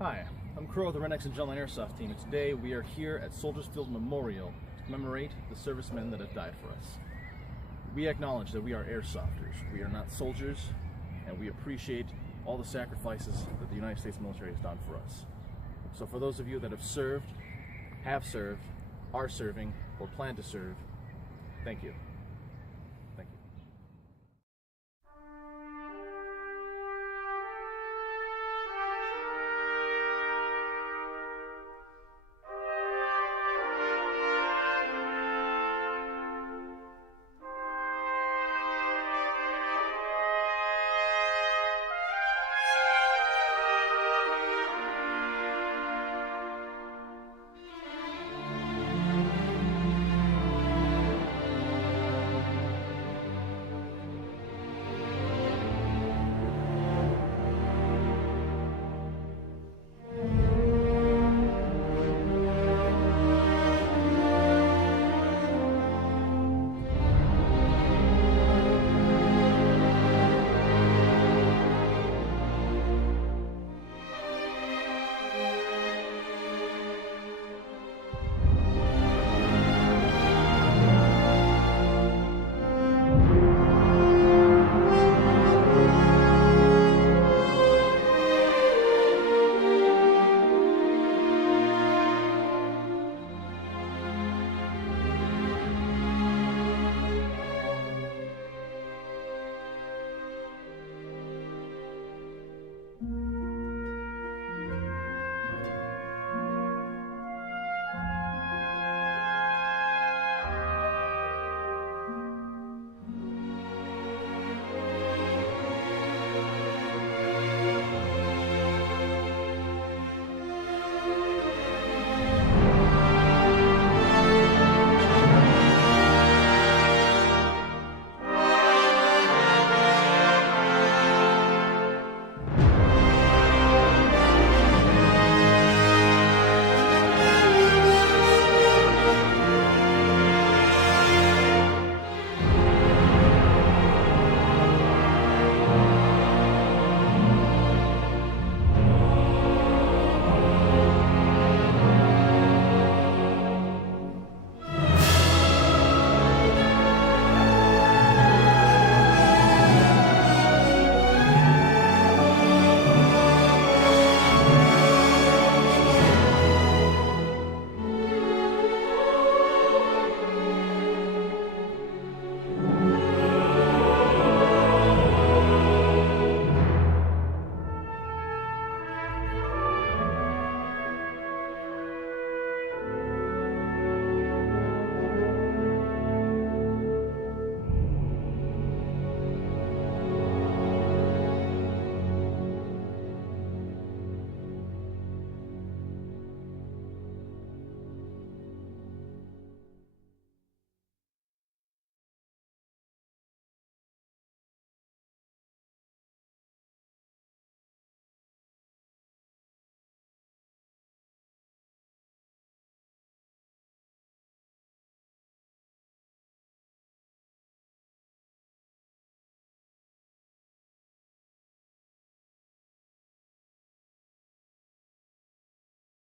Hi, I'm Crow of the Rednecks and Gentleman Airsoft Team, and today we are here at Soldiers Field Memorial to commemorate the servicemen that have died for us. We acknowledge that we are airsofters. We are not soldiers, and we appreciate all the sacrifices that the United States military has done for us. So for those of you that have served, are serving, or plan to serve, thank you.